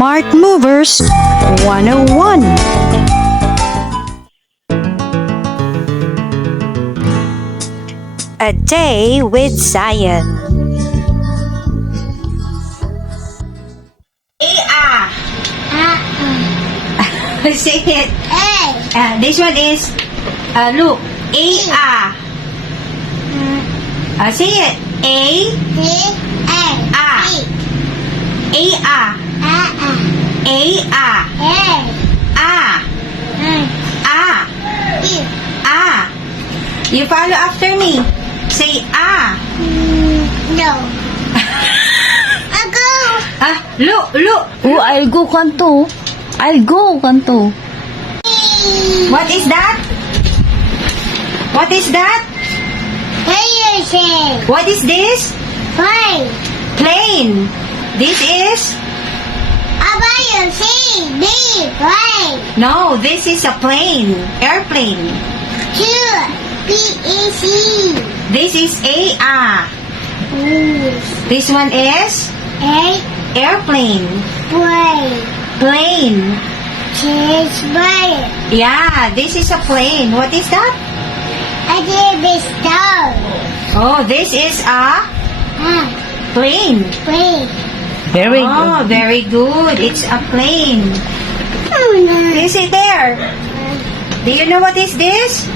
Smart Movers 101. A Day with Zion. Say it. This one is, look, say it. A. You follow after me. Say No. I go. Look. Oh, I'll go kanto. I'll go kanto. What is that? What is that? What is this? Plane. Plane. This is? Plane. No, this is a plane. Airplane. P-E-C. This is This one is? Airplane. Plane. Plane. Yeah, this is a plane. What is that? I did this dog. Oh, this is a plane. Plane. Very Oh, good. very good. It's a plane. Oh, no. Is it there? Do you know what is this?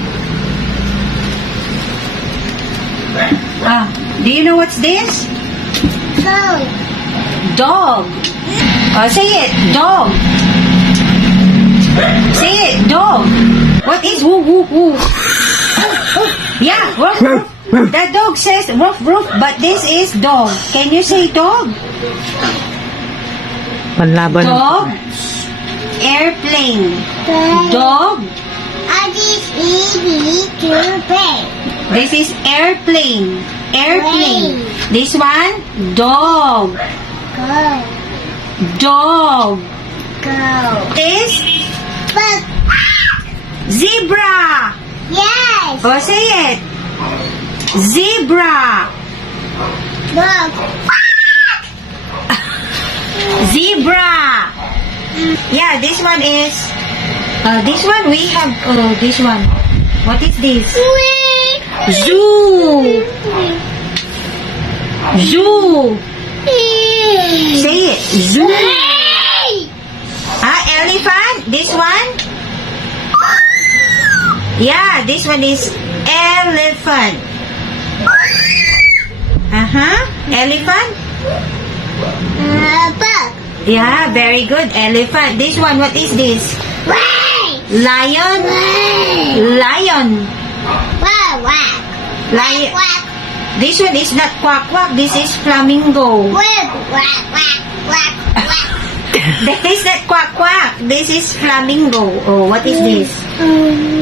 Do you know what's this? Phone. Dog. Say it. Dog. Say it. Dog. What is woo woo woo? Yeah, woof woof. That dog says woof woof, but this is dog. Can you say dog? Panlaban. Dog. Airplane. Plane. Dog. I just need to play. This is airplane. Airplane. This one, dog. Go. Dog. Go. This, But zebra. yes. Oh, say it. Zebra. Look. Zebra. Yeah, this one is, this one we have, this one. What is this? Zoo. Zoo. Say it. Zoo. Elephant. This one? Yeah, this one is elephant. Elephant? Bug. Yeah, very good. Elephant. This one, what is this? Lion? Lion. Quack, quack. Lion. Quack. This one is not quack quack. This is flamingo. Quack, quack, quack, quack, quack. That is not quack quack. This is flamingo. Oh, what is this?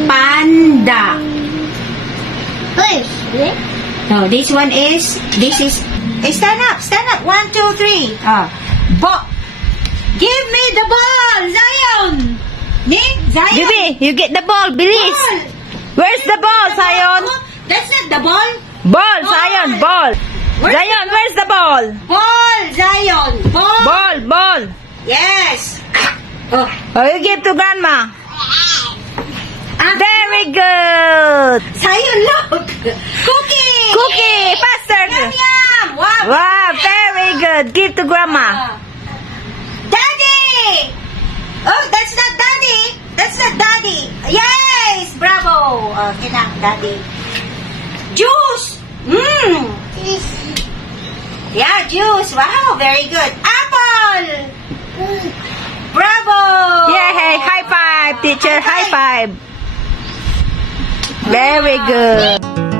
Panda. Push. No, this one is, stand up, stand up. 1, 2, 3. Give me the ball, Zion. Zion. Give me, you get the ball, bilis. Ball. Where's the ball, Zion? That's not the ball. Ball, Zion, ball. Zion, where's the ball? Ball, Zion. Ball. Ball. Yes. Oh. Oh, you give to grandma. Very good. Zion, look. Cookie. Cookie, faster. Yum, yum. Wow. Wow, very good. Give to grandma. Daddy. Oh, that's not daddy. That's not daddy. Yes, bravo. Okay na, daddy. Juice. Yeah, juice. Wow, very good. Apple. Bravo. Yay, high five, teacher, high five. Very good.